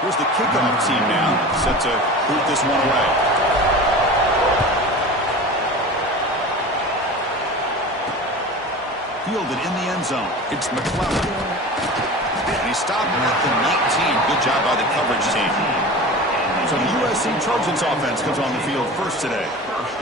Here's the kickoff team now, set to boot this one away. Fielded in the end zone. It's McClellan. And he stopped at the 19. Good job by the coverage team. So the USC Trojans offense comes on the field first today.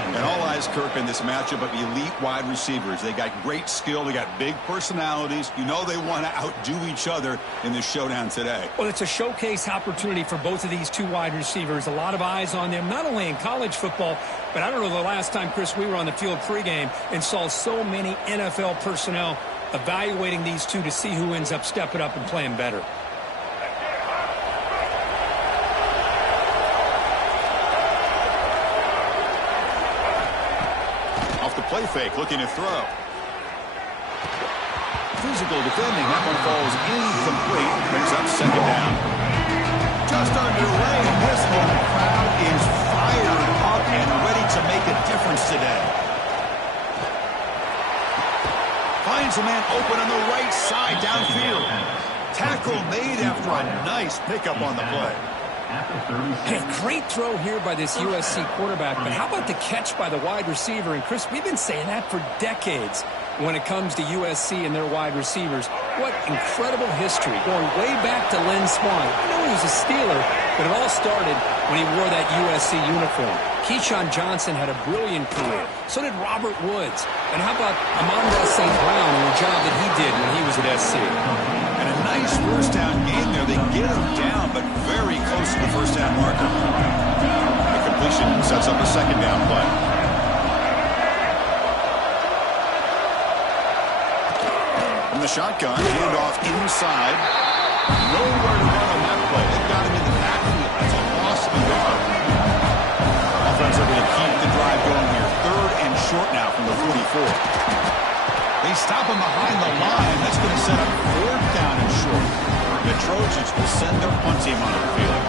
And all eyes, Kirk, in this matchup of elite wide receivers. They got great skill. They got big personalities. You know they want to outdo each other in this showdown today. Well, it's a showcase opportunity for both of these two wide receivers. A lot of eyes on them, not only in college football, but I don't know the last time, Chris, we were on the field pregame and saw so many NFL personnel evaluating these two to see who ends up stepping up and playing better. Play fake, looking to throw. Physical defending. That one falls incomplete. Brings up second down. Just underway, and this whole crowd is fired up and ready to make a difference today. Finds a man open on the right side downfield. Tackle made after a nice pickup on the play. Hey, great throw here by this USC quarterback, but how about the catch by the wide receiver? And, Chris, we've been saying that for decades when it comes to USC and their wide receivers. What incredible history, going way back to Lynn Swann. I know he was a Steeler, but it all started when he wore that USC uniform. Keyshawn Johnson had a brilliant career. So did Robert Woods. And how about Amon-Ra St. Brown and the job that he did when he was at SC? And a nice first down game there. They get him down, but very close to the first down marker. The completion sets up a second down play. From the shotgun, handoff inside. Nowhere to run on that play. They've got him in the backfield. That's a loss of a yard. Offense are going to keep the drive going here. Third and short now from the 44. They stop him behind the line. That's going to set up fourth down and short. The Trojans will send their punt team on the field.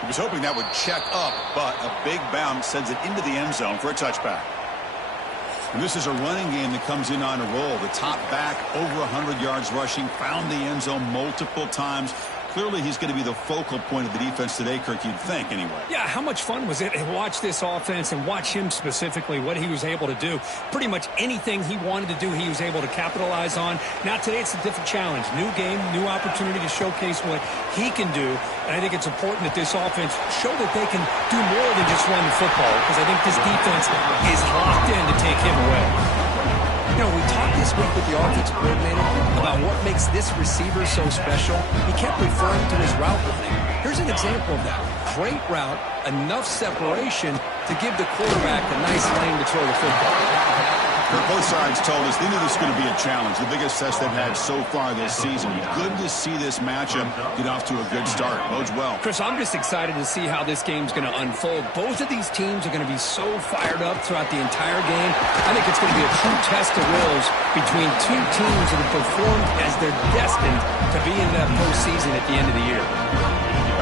He was hoping that would check up, but a big bounce sends it into the end zone for a touchback. And this is a running game that comes in on a roll. The top back, over 100 yards rushing, found the end zone multiple times. Clearly, he's going to be the focal point of the defense today, Kirk, you'd think, anyway. Yeah, how much fun was it to watch this offense and watch him specifically, what he was able to do. Pretty much anything he wanted to do, he was able to capitalize on. Now, today it's a different challenge. New game, new opportunity to showcase what he can do. And I think it's important that this offense show that they can do more than just run the football, because I think this defense is locked in to take him away. You know, we talked this week with the offensive coordinator about what makes this receiver so special. He kept referring to his route running. Here's an example of that. Great route, enough separation to give the quarterback a nice lane to throw the football. Both sides told us they knew this was going to be a challenge, the biggest test they've had so far this season. Good to see this matchup get off to a good start. Bodes well. Chris, I'm just excited to see how this game's going to unfold. Both of these teams are going to be so fired up throughout the entire game. I think it's going to be a true test of wills between two teams that have performed as they're destined to be in that postseason at the end of the year.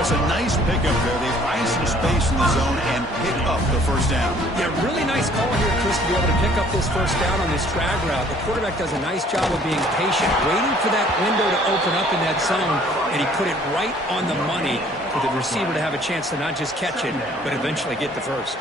That's a nice pickup there. They find some space in the zone and pick up the first down. Yeah, really nice call here, Chris, to be able to pick up this first down on this drag route. The quarterback does a nice job of being patient, waiting for that window to open up in that zone, and he put it right on the money for the receiver to have a chance to not just catch it, but eventually get the first.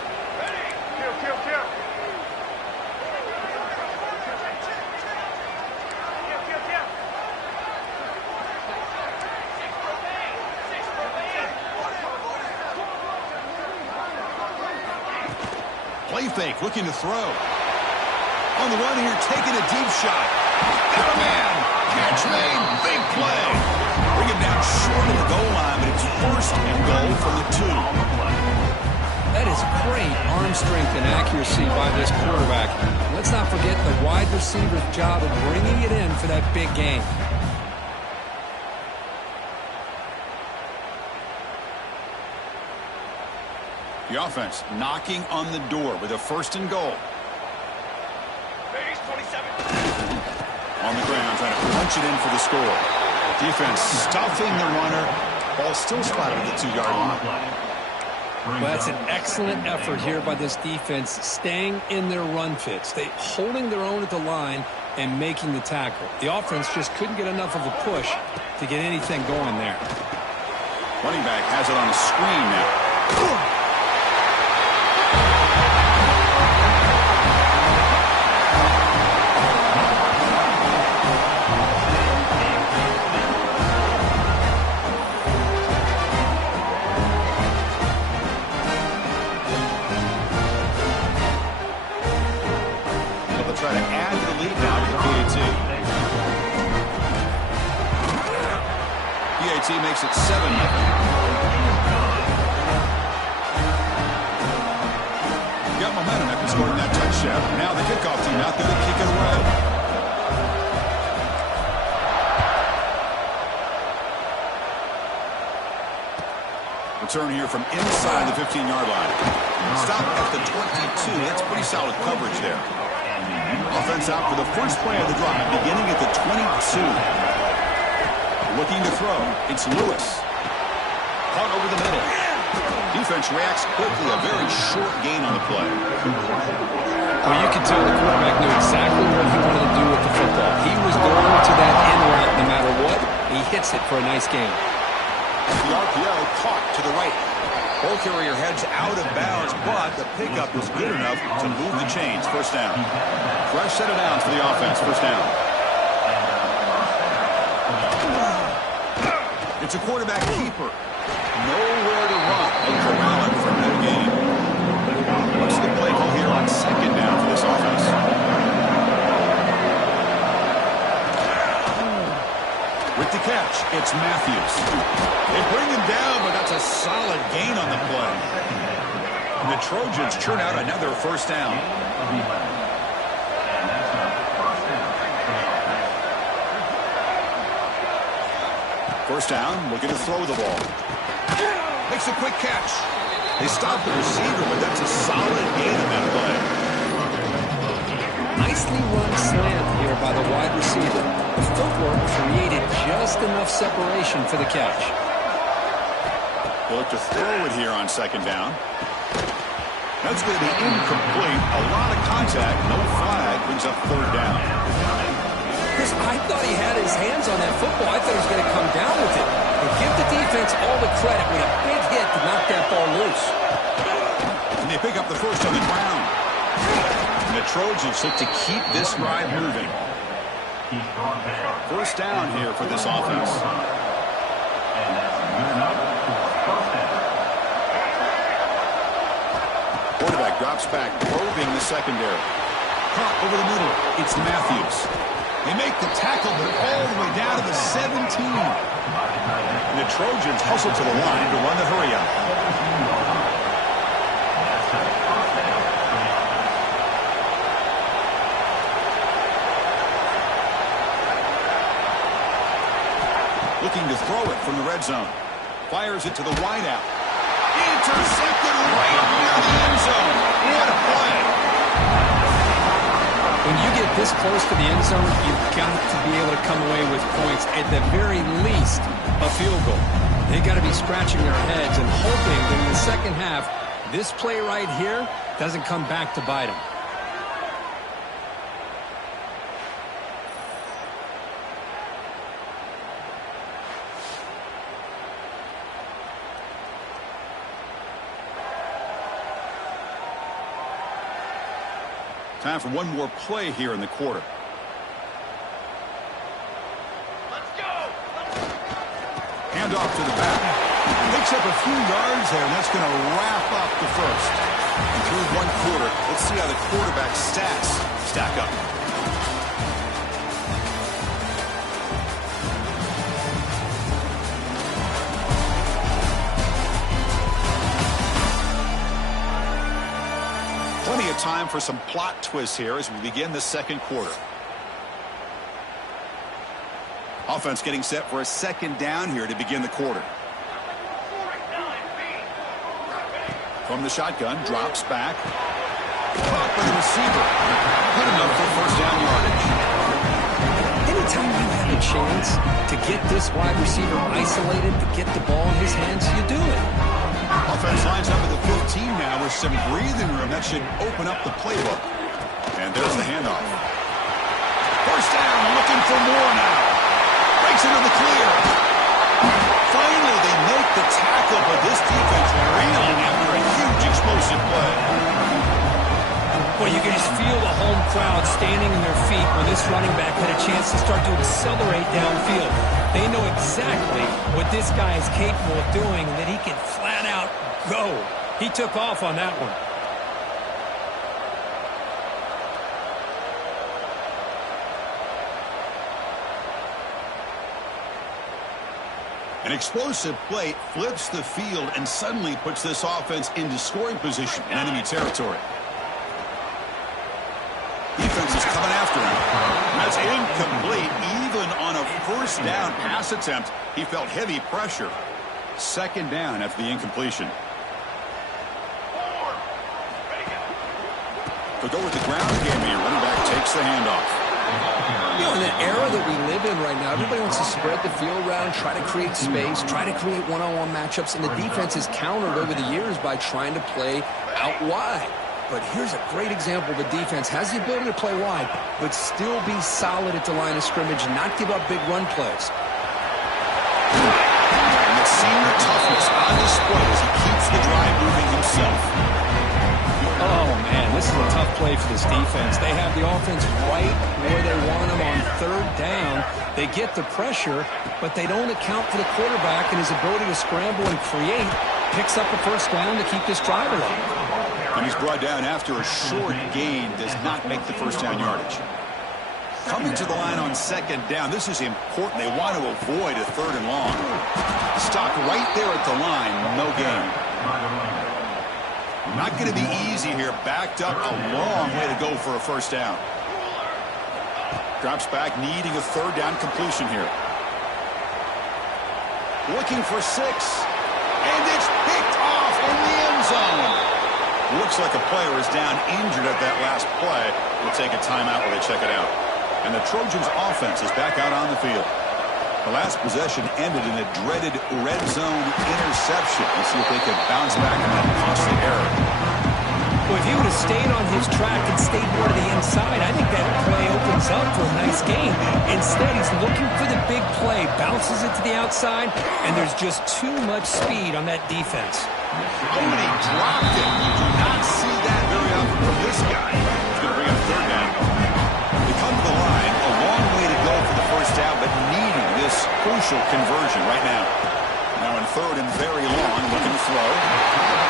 Play fake, looking to throw. On the run here, taking a deep shot. Got a man. Catch made. Big play. Bring him down short of the goal line, but it's first and goal from the 2. That is great arm strength and accuracy by this quarterback. Let's not forget the wide receiver's job of bringing it in for that big game. The offense knocking on the door with a first and goal. On the ground, trying to punch it in for the score. Defense stuffing the runner. Ball still spotted at the 2-yard line. Well, that's an excellent effort here by this defense, staying in their run fits. They holding their own at the line and making the tackle. The offense just couldn't get enough of a push to get anything going there. Running back has it on a screen now. Try to add to the lead now to the PAT. PAT makes it 7-0. Got momentum after scoring that touchdown. Now the kickoff team out there to kick it away. Return here from inside the 15-yard line. Stop at the 22. That's pretty solid coverage there. Offense out for the first play of the drive, beginning at the 22. Looking to throw. It's Lewis. Caught over the middle. Defense reacts quickly. A very short gain on the play. Well, you can tell the quarterback knew exactly what he wanted to do with the football. He was going to that end route no matter what. He hits it for a nice gain. The RPO caught to the right. Ball carrier heads out of bounds, but the pickup was good enough to move the chains. First down. Fresh set of downs for the offense. First down. It's a quarterback keeper. Nowhere to run. They corral it for no gain. What's the play call here on second down for this offense? With the catch, it's Matthews. They bring him down, but that's a solid gain on the play. And the Trojans churn out another first down. First down, looking to throw the ball. Makes a quick catch. They stop the receiver, but that's a solid gain on that play. Nicely run slant here by the wide receiver. The footwork created just enough separation for the catch. They look to throw it here on second down. That's going to be incomplete. A lot of contact. No flag. Brings up third down. Chris, I thought he had his hands on that football. I thought he was going to come down with it. But give the defense all the credit with a big hit to knock that ball loose. And they pick up the first on the ground. And the Trojans look to keep this drive moving. First down here for this offense. Quarterback drops back, probing the secondary. Caught over the middle. It's Matthews. They make the tackle, but all the way down to the 17. And the Trojans hustle to the line to run the hurry up. Looking to throw it from the red zone. Fires it to the wideout. Intercepted right near the end zone. What a play. When you get this close to the end zone, you've got to be able to come away with points. At the very least, a field goal. They got to be scratching their heads and hoping that in the second half, this play right here doesn't come back to bite them. Time for one more play here in the quarter. Let's go! Hand off to the back. Picks up a few yards there, and that's going to wrap up the first. And through one quarter, let's see how the quarterback's stats stack up. Plenty of time for some plot twists here as we begin the second quarter. Offense getting set for a second down here to begin the quarter. From the shotgun, drops back. Caught by the receiver. Good enough for first down yardage. Anytime you have a chance to get this wide receiver isolated, to get the ball in his hands, you do it. Offense lines up at the 15 now with some breathing room. That should open up the playbook. And there's the handoff. First down, looking for more now. Breaks into the clear. Finally, they make the tackle, but this defense reeling after a huge explosive play. Well, you can just feel the home crowd standing in their feet when this running back had a chance to start to accelerate downfield. They know exactly what this guy is capable of doing and that he can flat out go. He took off on that one. An explosive play flips the field and suddenly puts this offense into scoring position in enemy territory. Defense is coming after him. That's incomplete. Even on a first down pass attempt, he felt heavy pressure. Second down after the incompletion. To go with the ground game here, running back takes the handoff. You know, in the era that we live in right now, everybody wants to spread the field around, try to create space, try to create one-on-one matchups, and the defense is countered over the years by trying to play out wide. But here's a great example. The defense has the ability to play wide, but still be solid at the line of scrimmage and not give up big run plays. And the senior toughness on display as he keeps the drive moving himself. Oh, man, this is a tough play for this defense. They have the offense right where they want them on third down. They get the pressure, but they don't account for the quarterback and his ability to scramble and create. Picks up a first down to keep this drive alive. And he's brought down after a short gain, does not make the first down yardage. Coming to the line on second down, this is important. They want to avoid a third and long. Stop right there at the line, no gain. Not going to be easy here. Backed up a long way to go for a first down. Drops back, needing a third down completion here. Looking for 6. And it's picked off in the end zone. Looks like a player is down injured at that last play. We'll take a timeout while they check it out. And the Trojans' offense is back out on the field. The last possession ended in a dreaded red zone interception. Let's see if they can bounce back on that costly error. Well, if he would have stayed on his track and stayed more to the inside, I think that play opens up for a nice game. Instead, he's looking for the big play, bounces it to the outside, and there's just too much speed on that defense. Oh, and he dropped it. You do not see that very often from this guy. He's going to bring up third down. They come to the line, a long way to go for the first down, but needing this crucial conversion right now. Now in third and very long, looking to throw.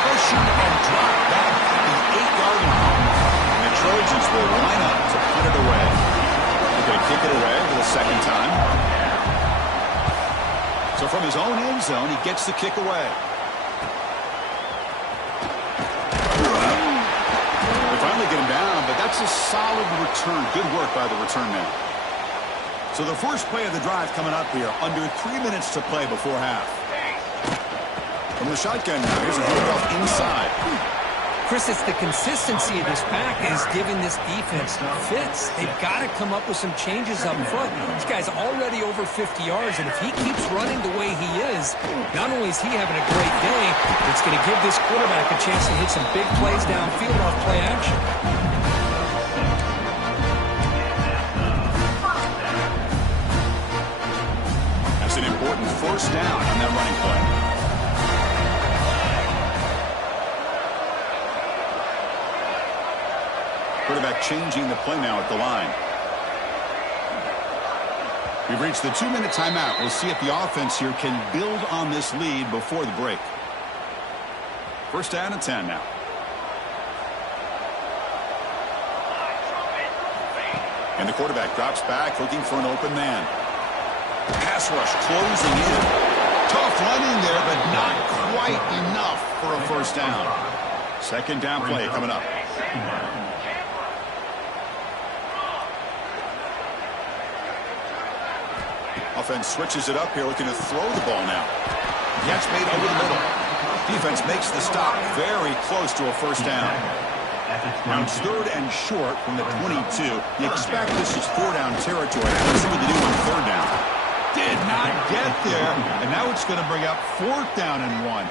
Pushing and drop back at the 8-yard line. And the Trojans will line up to put it away. They're going to kick it away for the second time. So from his own end zone, he gets the kick away. They finally get him down, but that's a solid return. Good work by the return man. So the first play of the drive coming up here, under 3 minutes to play before half. From the shotgun now, here's a handoff inside. Chris, it's the consistency of this pack is giving this defense fits. They've got to come up with some changes up front. This guy's already over 50 yards, and if he keeps running the way he is, not only is he having a great day, it's going to give this quarterback a chance to hit some big plays downfield off play action. That's an important first down on that running play. Quarterback changing the play now at the line. We've reached the 2-minute timeout. We'll see if the offense here can build on this lead before the break. First down and 10 now. And the quarterback drops back, looking for an open man. Pass rush closing in. Tough running there, but not quite enough for a first down. Second down play coming up. Offense switches it up here, looking to throw the ball now. Catch made over the middle. Defense makes the stop very close to a first down. Now it's third and short from the 22. You expect this is 4-down territory. Let's see what they do on third down. Did not get there, and now it's going to bring up 4th down and 1.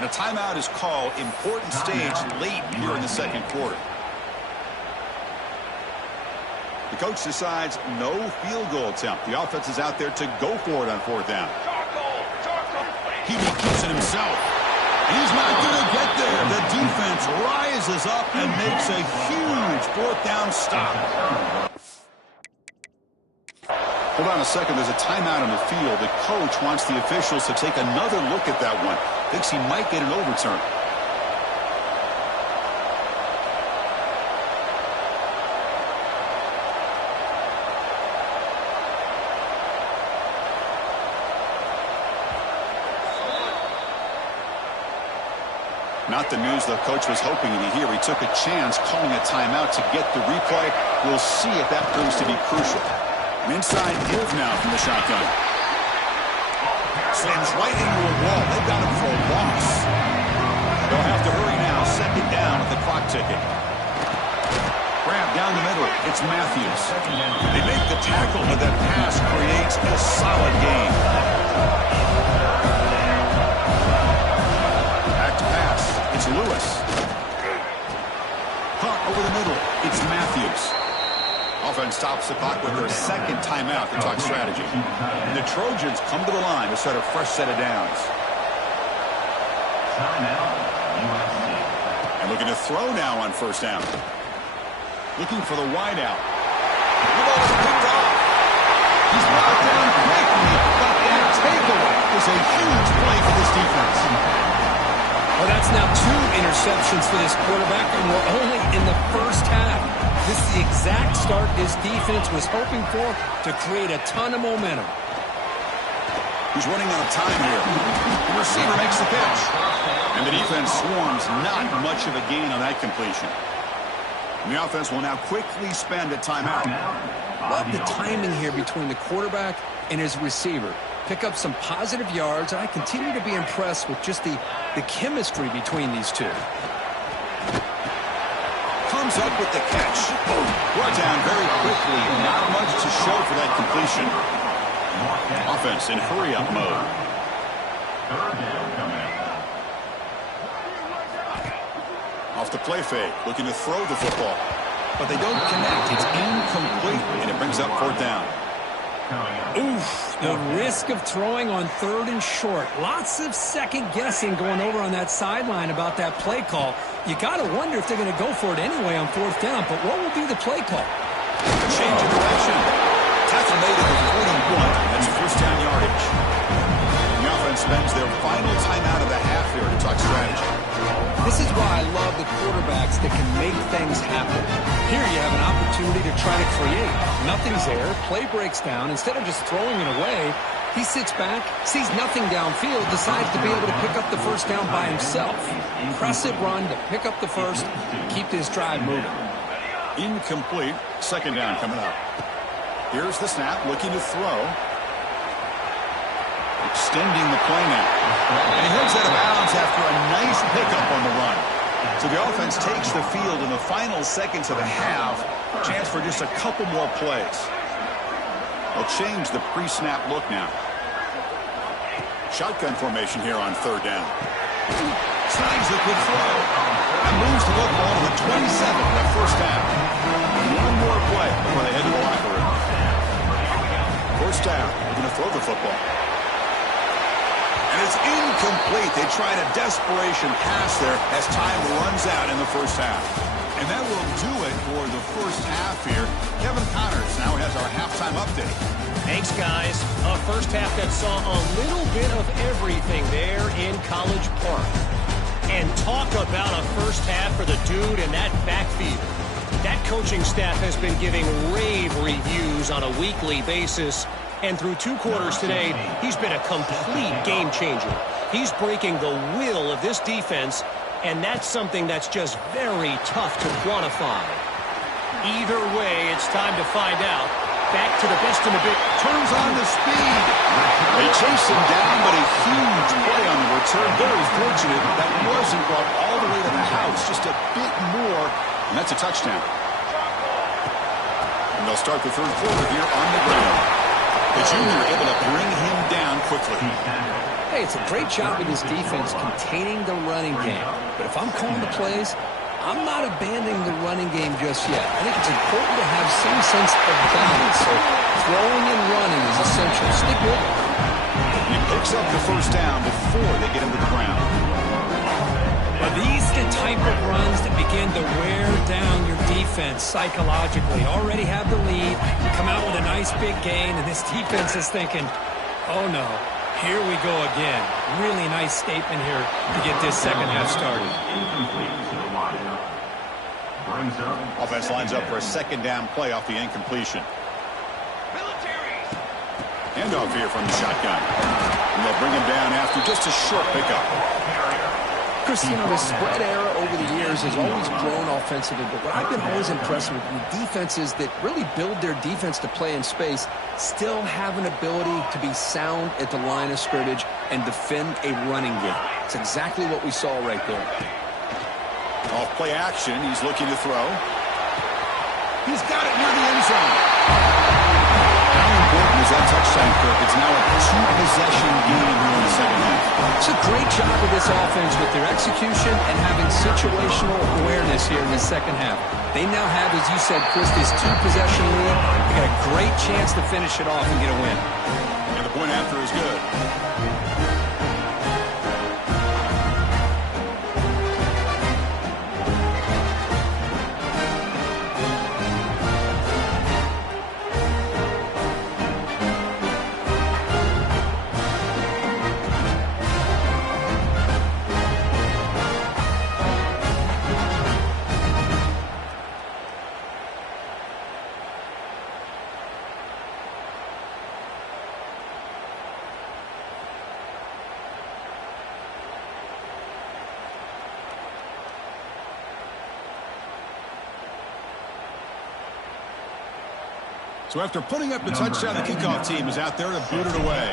And a timeout is called. Important stage late here in the second quarter. The coach decides no field goal attempt. The offense is out there to go for it on fourth down. He keeps it himself. He's not going to get there. The defense rises up and makes a huge fourth down stop. Hold on a second. There's a timeout on the field. The coach wants the officials to take another look at that one. Thinks he might get an overturn. Not the news the coach was hoping to hear. He took a chance calling a timeout to get the replay. We'll see if that proves to be crucial. An inside give now from the shotgun. Slams right into a wall. They've got him for a loss. They'll have to hurry now. Second down with the clock ticking. Grab down the middle. It's Matthews. They make the tackle, but that pass creates a solid gain. Back to pass. It's Lewis. Caught over the middle. It's Matthews. Offense stops the clock with their second timeout to talk strategy. And the Trojans come to the line to start a fresh set of downs. And looking to throw now on first down. Looking for the wideout. The ball is picked off. He's brought down quickly, but that takeaway is a huge play for this defense. Well, that's now 2 interceptions for this quarterback, and we're only in the first half. This is the exact start this defense was hoping for to create a ton of momentum. He's running out of time here. The receiver makes the pitch. And the defense swarms. Not much of a gain on that completion. And the offense will now quickly spend a timeout. Love the timing here between the quarterback and his receiver. Pick up some positive yards, and I continue to be impressed with just the chemistry between these two. Comes up with the catch. Brought down very quickly. Not much to show for that completion. Offense in hurry-up mode. Off the play fake. Looking to throw the football. But they don't connect. It's incomplete, and it brings up fourth down. Oof, the risk of throwing on 3rd and short. Lots of second guessing going over on that sideline about that play call. You got to wonder if they're going to go for it anyway on fourth down, but what will be the play call? Change of direction. Tackle made at the 41. That's first down yardage. The offense spends their final timeout of the half here to talk strategy. This is why I love the quarterbacks that can make things happen. Here you have an opportunity to try to create. Nothing's there. Play breaks down. Instead of just throwing it away, he sits back, sees nothing downfield, decides to be able to pick up the first down by himself. Impressive run to pick up the first, keep this drive moving. Incomplete. Second down coming up. Here's the snap, looking to throw. Extending the play now. And he heads out of bounds after a nice pickup on the run. So the offense takes the field in the final seconds of the half. Chance for just a couple more plays. They'll change the pre-snap look now. Shotgun formation here on third down. Snags the good throw. And moves the football to the 27, that first down. One more play before they head to the locker room. First down. They're going to throw the football. And it's incomplete. They tried a desperation pass there as time runs out in the first half. And that will do it for the first half here. Kevin Connors now has our halftime update. Thanks, guys. A first half that saw a little bit of everything there in College Park. And talk about a first half for the dude in that backfield. That coaching staff has been giving rave reviews on a weekly basis. And through 2 quarters today, he's been a complete game changer. He's breaking the will of this defense, and that's something that's just very tough to quantify. Either way, it's time to find out. Back to the best in the bit. Turns on the speed. They chase him down, but a huge play on the return. Very fortunate that wasn't brought all the way to the house. Just a bit more, and that's a touchdown. And they'll start the third quarter here on the ground. The junior able to bring him down quickly. Hey, it's a great job of this defense containing the running game. But if I'm calling the plays, I'm not abandoning the running game just yet. I think it's important to have some sense of balance. So throwing and running is essential. Stick with it. He picks up the first down before they get him to the ground. Well, these are the type of runs that begin to wear down your defense psychologically. Already have the lead, come out with a nice big gain, and this defense is thinking, oh no, here we go again. Really nice statement here to get this second half started. Offense lines up for a second down play off the incompletion. Handoff here from the shotgun. And they'll bring him down after just a short pickup. Chris, you know, the spread era over the years has always grown offensively, but what I've been always impressed with defenses that really build their defense to play in space still have an ability to be sound at the line of scrimmage and defend a running game. It's exactly what we saw right there. Off play action, he's looking to throw. He's got it near the end zone. How important is that touchdown, Kirk? It's now a two-possession game here in the second half. It's a great job of this offense with their execution and having situational awareness here in the second half. They now have, as you said, Chris, this two-possession lead. They got a great chance to finish it off and get a win. And the point after is good. So after putting up the touchdown, the kickoff team is out there to boot it away.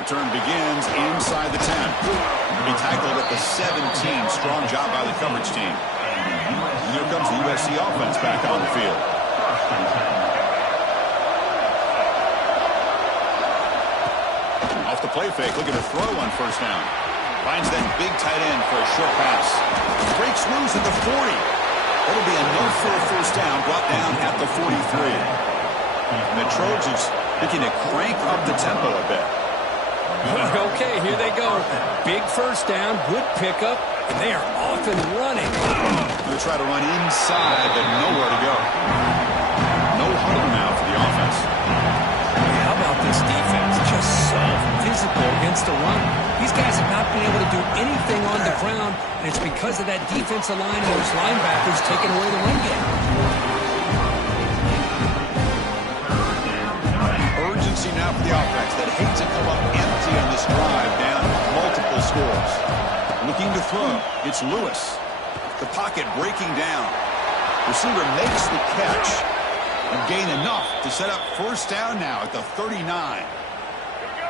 Return begins inside the 10. He tackled at the 17. Strong job by the coverage team. And here comes the USC offense back on the field. Off the play fake, looking to throw on first down. Finds that big tight end for a short pass. Breaks loose at the 40. That'll be enough for a first down, brought down at the 43. And the Trojans looking to crank up the tempo a bit. Okay, here they go. Big first down, good pickup, and they are off and running. They'll try to run inside, but nowhere to go. No huddle now for the offense. How about this defense? Just so physical against the run. These guys have not been able to do anything on the ground, and it's because of that defensive line and those linebackers taking away the run game. Urgency now for the offense that hates to come up empty on this drive, down multiple scores. Looking to throw. It's Lewis. The pocket breaking down. Receiver makes the catch and gain enough to set up first down now at the 39.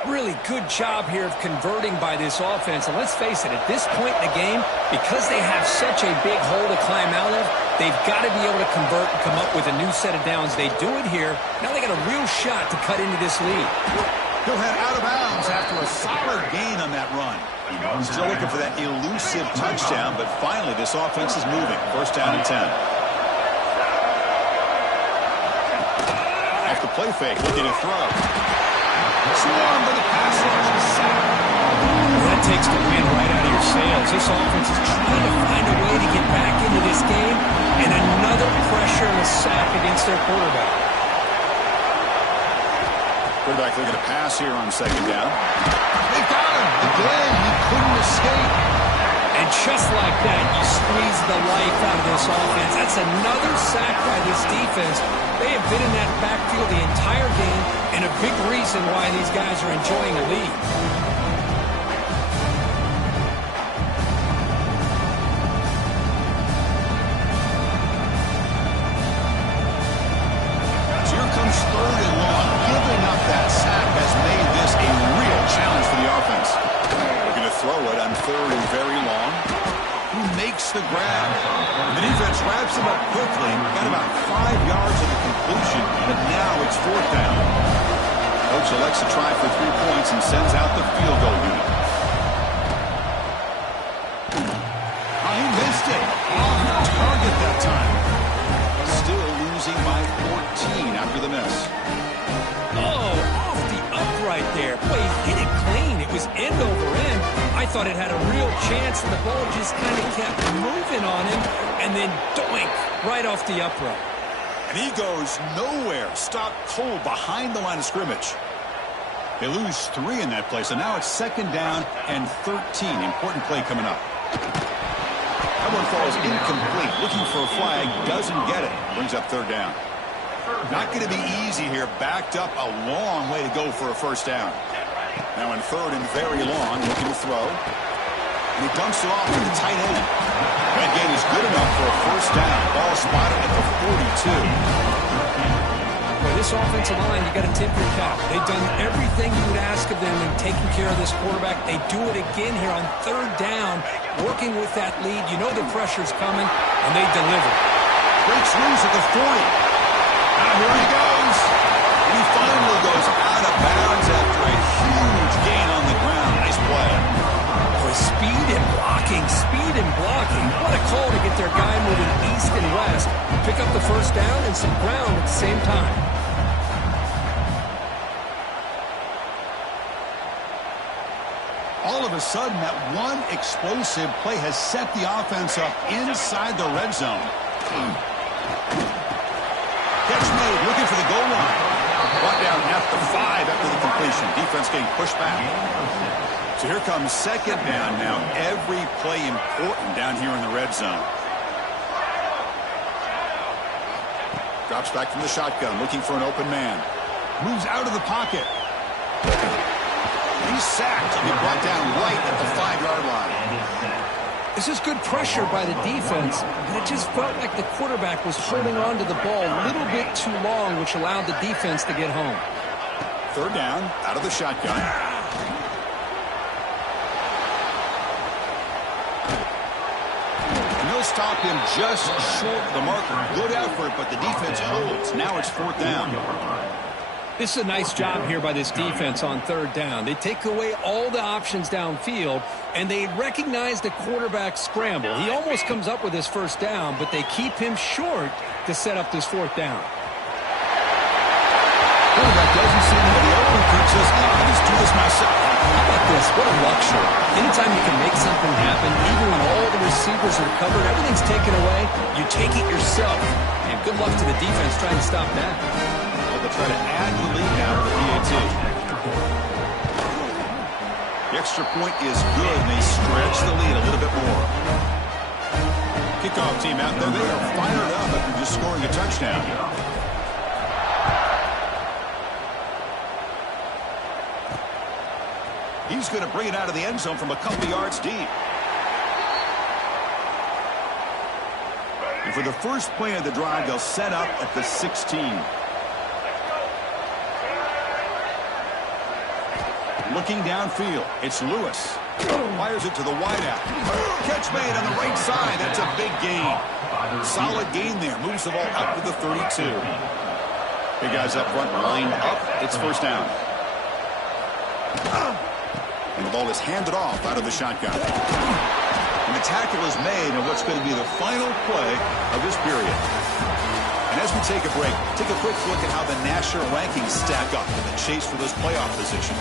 Really good job here of converting by this offense. And let's face it, at this point in the game, because they have such a big hole to climb out of, they've got to be able to convert and come up with a new set of downs. They do it here. Now they got a real shot to cut into this lead. He'll head out of bounds after a solid gain on that run. Still looking for that elusive touchdown, but finally this offense is moving. First down and 10. Off the play fake, looking to throw. Swarmed by the pass rush is sacked. That takes the wind right out of your sails. This offense is trying to find a way to get back into this game, and another pressure and a sack against their quarterback. Quarterback looking to pass here on second down. They got him again. He couldn't escape. And just like that, you squeeze the life out of this offense. That's another sack by this defense. They have been in that backfield the entire game, and a big reason why these guys are enjoying a lead. So here comes third and long. Giving up that sack has made this a real challenge for the offense. They're going to throw it on third and very long. Who makes the grab? And the defense Picks him up quickly. Got about 5 yards of the completion, but now it's 4th down. Coach elects to try for 3 points and sends out the field goal unit. Oh, he missed it. Off target that time. Still losing by 14 after the miss. Oh, off the upright there. Boy, he hit it clean. It was end over end. I thought it had a real chance, and the ball just kind of kept moving on him, and then doink, right off the upright. And he goes nowhere. Stopped cold behind the line of scrimmage. They lose 3 in that play, so now it's 2nd down and 13. Important play coming up. That one falls incomplete. Looking for a flag, doesn't get it. Brings up 3rd down. Not going to be easy here. Backed up a long way to go for a 1st down. Now in 3rd and very long, looking to throw. And he dumps it off to the tight end. That gain is good enough for a 1st down. Ball spotted at the 42. Boy, this offensive line, you got to tip your cap. They've done everything you would ask of them in taking care of this quarterback. They do it again here on 3rd down, working with that lead. You know the pressure's coming, and they deliver. Breaks loose at the 40. Now here he goes. And he finally goes out of bounds after a huge gain on the ground. Nice play. Boy, speed and blocking, speed and blocking. What a call to get their guy moving east and west. Pick up the 1st down and some ground at the same time. All of a sudden, that one explosive play has set the offense up inside the red zone. Catch made, looking for the goal line. Brought down at the 5 after the completion. Defense getting pushed back. So here comes 2nd down now. Every play important down here in the red zone. Drops back from the shotgun, looking for an open man. Moves out of the pocket. He's sacked and brought down right at the 5-yard line. This is good pressure by the defense, but it just felt like the quarterback was holding on to the ball a little bit too long, which allowed the defense to get home. 3rd down, out of the shotgun. And they'll stop him just short of the marker. Good effort, but the defense holds. Now it's 4th down. This is a nice job here by this defense on 3rd down. They take away all the options downfield, and they recognize the quarterback scramble. He almost comes up with his 1st down, but they keep him short to set up this 4th down. Quarterback doesn't seem to be open. Kirk says, I'll just do this myself. How about this? What a luxury. Anytime you can make something happen, even when all the receivers are covered, everything's taken away, you take it yourself. And good luck to the defense trying to stop that. They'll try to add the lead now to the PAT. The extra point is good, and they stretch the lead a little bit more. Kickoff team out there. They are fired up after just scoring a touchdown. He's going to bring it out of the end zone from a couple yards deep. And for the first play of the drive, they'll set up at the 16. Looking downfield, it's Lewis. Fires it to the wideout. Catch made on the right side. That's a big gain. Solid gain there. Moves the ball up to the 32. Big guys up front, lined up. It's 1st down. And the ball is handed off out of the shotgun. And the tackle is made on what's going to be the final play of this period. And as we take a break, take a quick look at how the national rankings stack up in the chase for those playoff positions.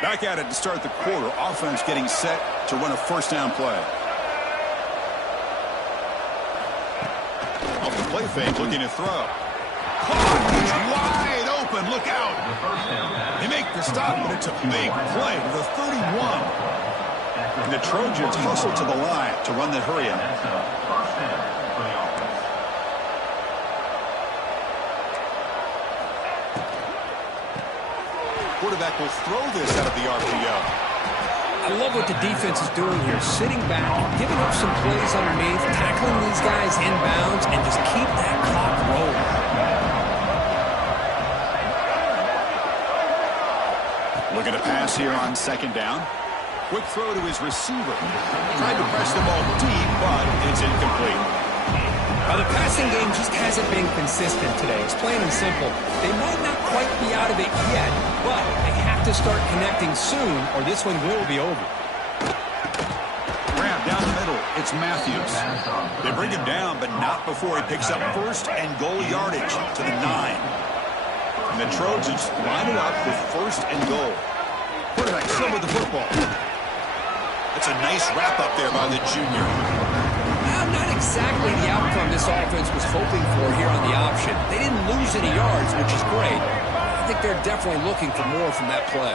Back at it to start the quarter. Offense getting set to run a 1st down play. Off the play fake, looking to throw. Oh, he's wide open. Look out. They make the stop, but it's a big play to the 31. And the Trojans hustle to the line to run the hurry up. Quarterback will throw this out of the RPO. I love what the defense is doing here. Sitting back, giving up some plays underneath, tackling these guys inbounds, and just keep that clock rolling. Lewis here on second down. Quick throw to his receiver. Tried to press the ball deep, but it's incomplete. The passing game just hasn't been consistent today. It's plain and simple. They might not quite be out of it yet, but they have to start connecting soon, or this one will be over. Grab down the middle. It's Matthews. They bring him down, but not before he picks up first and goal yardage to the 9. And the Trojans line it up with first and goal. Quarterback still with the football. That's a nice wrap up there by the junior. Not exactly the outcome this offense was hoping for here on the option. They didn't lose any yards, which is great. I think they're definitely looking for more from that play.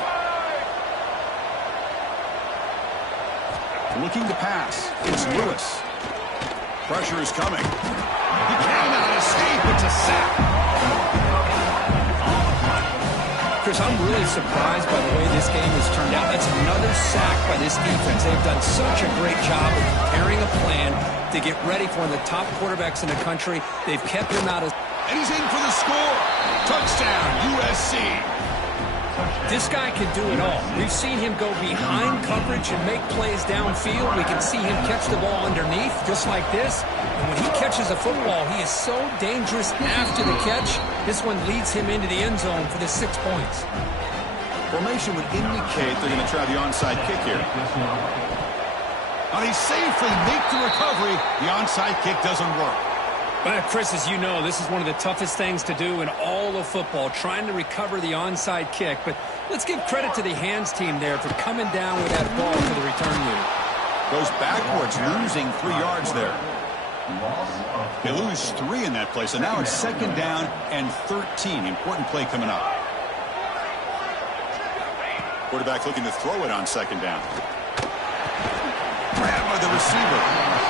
Looking to pass. It's Lewis. Pressure is coming. He cannot escape. It's a sack. Chris, I'm really surprised by the way this game has turned out. That's another sack by this defense. They've done such a great job of preparing a plan to get ready for one of the top quarterbacks in the country. They've kept him out of... And he's in for the score. Touchdown, USC. This guy can do it all. We've seen him go behind coverage and make plays downfield. We can see him catch the ball underneath, just like this. And when he catches a football, he is so dangerous after the catch. This one leads him into the end zone for the 6 points. Formation would indicate they're going to try the onside kick here. Now they safely make the recovery. The onside kick doesn't work. Well, Chris, as you know, this is one of the toughest things to do in all of football, trying to recover the onside kick. But let's give credit to the hands team there for coming down with that ball for the return unit. Goes backwards, losing 3 yards there. They lose 3 in that play, so now it's second down and 13. Important play coming up. Quarterback looking to throw it on second down. Grab by the receiver.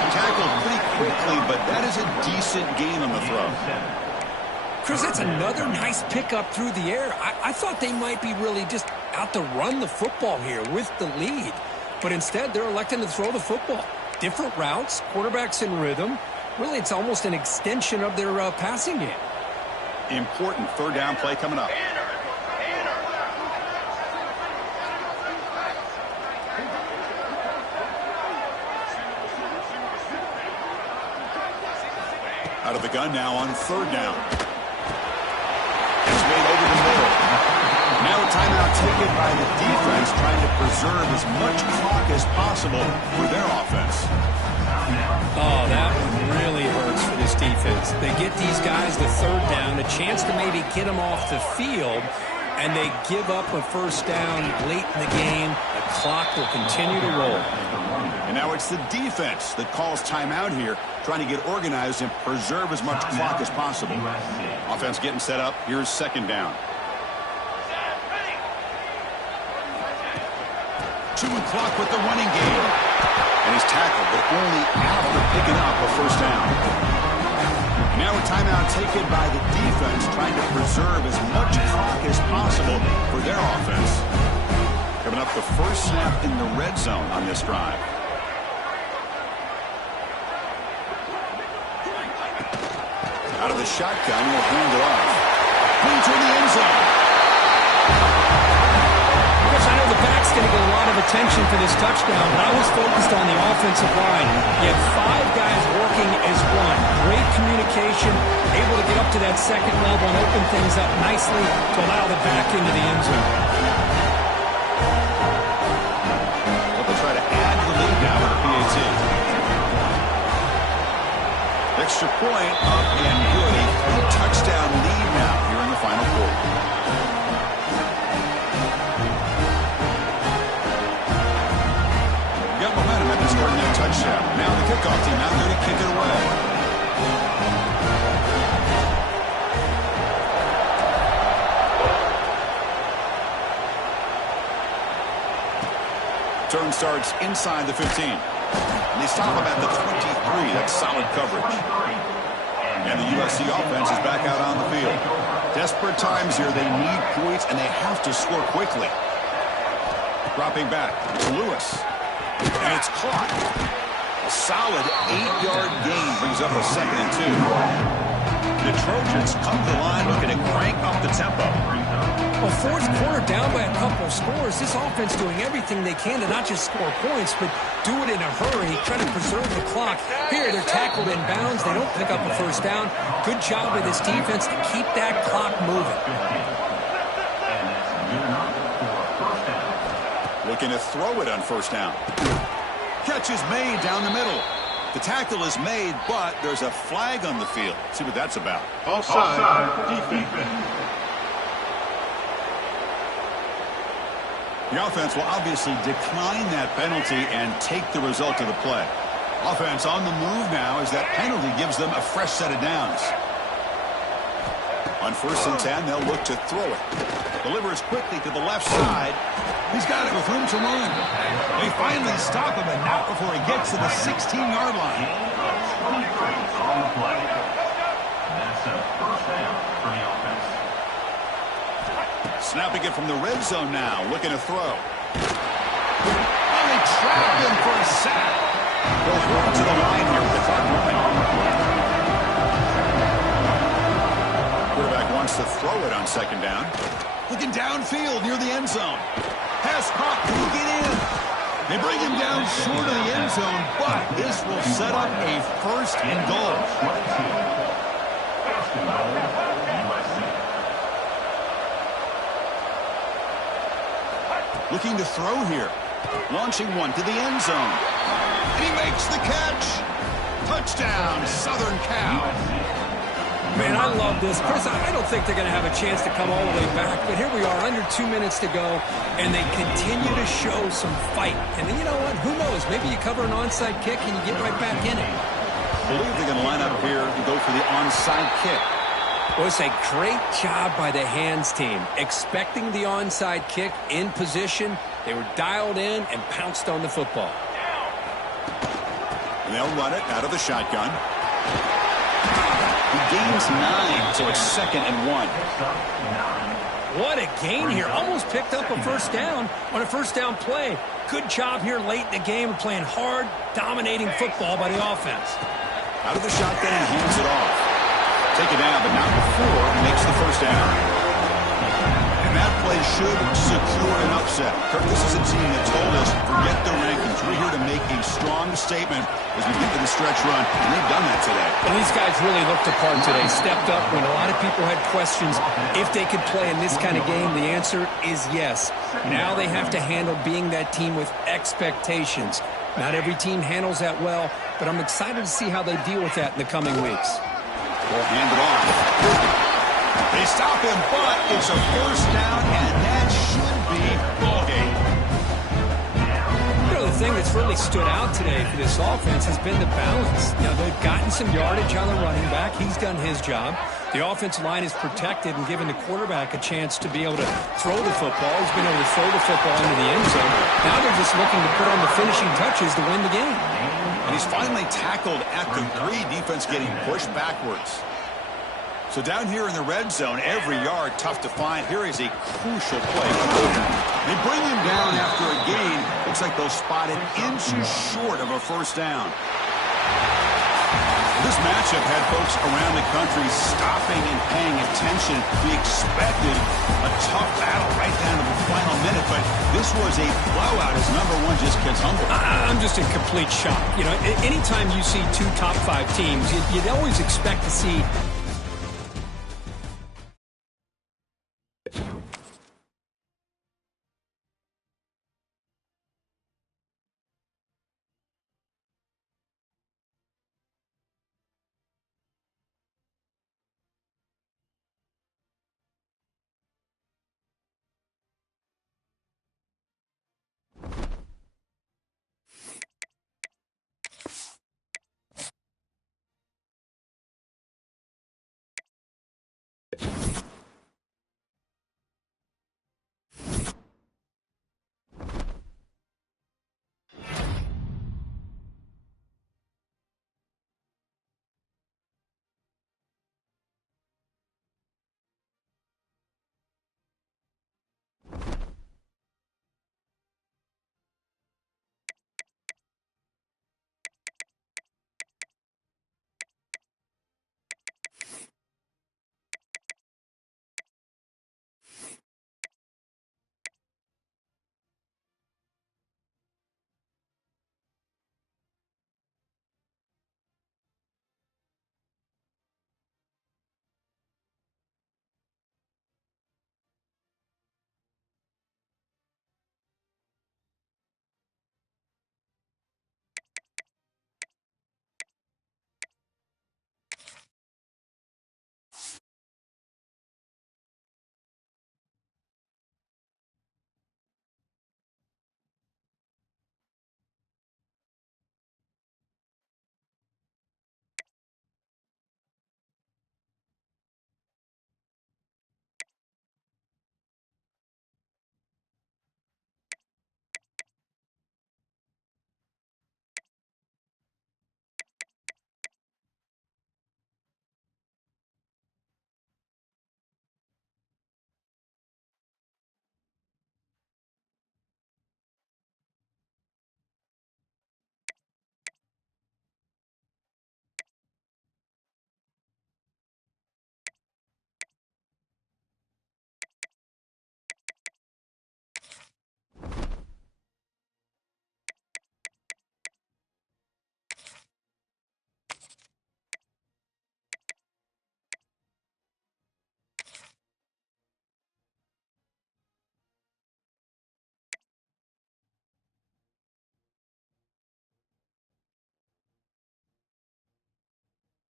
Tackled pretty quickly, but that is a decent gain on the throw. Chris, that's another nice pickup through the air. I thought they might be really just out to run the football here with the lead. But instead, they're electing to throw the football. Different routes, quarterbacks in rhythm. Really, it's almost an extension of their passing game. Important third down play coming up. Out of the gun now on third down. It's made over the middle. Now a timeout taken by the defense, trying to preserve as much clock as possible for their offense. Oh, that one really hurts for this defense. They get these guys the third down, a chance to maybe get them off the field, and they give up a first down late in the game. The clock will continue to roll. And now it's the defense that calls timeout here, trying to get organized and preserve as much clock as possible. Offense getting set up. Here's second down. 2 clock with the running game. And he's tackled, but only after picking up a first down. Now a timeout taken by the defense, trying to preserve as much clock as possible for their offense. Coming up, the first snap in the red zone on this drive. Out of the shotgun, will hand it off. Into the end zone. I know the back's going to get a lot of attention for this touchdown, but I was focused on the offensive line. You have 5 guys working as one. Great communication, able to get up to that second level and open things up nicely to allow the back into the end zone. Well, they'll try to add to the lead now with the PAT. Extra point up and good. A 3-touchdown lead now here in the final quarter. Momentum at the start of that touchdown. Now the kickoff team out there to kick it away. Turn starts inside the 15. And they stop him at the 23. That's solid coverage. And the USC offense is back out on the field. Desperate times here. They need points, and they have to score quickly. Dropping back. It's Lewis. And it's caught. A solid 8-yard gain brings up a 2nd and 2. The Trojans come to the line looking to crank up the tempo. Well, fourth quarter down by a couple scores. This offense doing everything they can to not just score points, but do it in a hurry, trying to preserve the clock. Here, they're tackled in bounds. They don't pick up a first down. Good job by this defense to keep that clock moving. Looking to throw it on first down. Catch is made down the middle. The tackle is made, but there's a flag on the field. See what that's about. Offside. Defense. The offense will obviously decline that penalty and take the result of the play. Offense on the move now as that penalty gives them a fresh set of downs. On 1st and 10, they'll look to throw it. Delivers quickly to the left side. He's got it with room to run. They finally stop him, and not before he gets to the 16-yard line. That's a first down for the offense. Snapping it from the red zone now, looking to throw. Oh, they trapped him for a sack. They'll throw it to the line here with the clock moving. Quarterback wants to throw it on 2nd down. Looking downfield near the end zone. Pass caught. Can he get in? They bring him down short of the end zone, but this will set up a 1st and goal. Looking to throw here. Launching one to the end zone. And he makes the catch. Touchdown, Southern Cal. Man, I love this. Chris, I don't think they're going to have a chance to come all the way back, but here we are, under 2 minutes to go, and they continue to show some fight. And you know what? Who knows? Maybe you cover an onside kick and you get right back in it. I believe they're going to line up here and go for the onside kick. Well, it's a great job by the hands team. Expecting the onside kick in position, they were dialed in and pounced on the football. And they'll run it out of the shotgun. He gains 9, so it's 2nd and 1. What a gain here. Almost picked up a first down on a first down play. Good job here late in the game of playing hard, dominating football by the offense. Out of the shotgun and hands it off. Take it down, but not before he makes the first down. And that play should secure an upset. Kirk, this is a team that told us, forget the rankings. We're here to make a strong statement as we get to the stretch run, and they've done that today. Well, these guys really looked the part today, stepped up when a lot of people had questions if they could play in this kind of game. The answer is yes. Now they have to handle being that team with expectations. Not every team handles that well, but I'm excited to see how they deal with that in the coming weeks. We'll hand it off. They stop him, but it's a first down, and that should be ball game. You know, the thing that's really stood out today for this offense has been the balance. Now, they've gotten some yardage on the running back. He's done his job. The offensive line is protected and given the quarterback a chance to be able to throw the football. He's been able to throw the football into the end zone. Now they're just looking to put on the finishing touches to win the game. And he's finally tackled at the 3. Defense getting pushed backwards. So down here in the red zone, every yard tough to find. Here is a crucial play. They bring him down after a gain. Looks like they'll spot it inches short of a first down. This matchup had folks around the country stopping and paying attention. We expected a tough battle right down to the final minute, but this was a blowout as number 1 just gets humbled. I'm just in complete shock. You know, anytime you see 2 top 5 teams, you'd always expect to see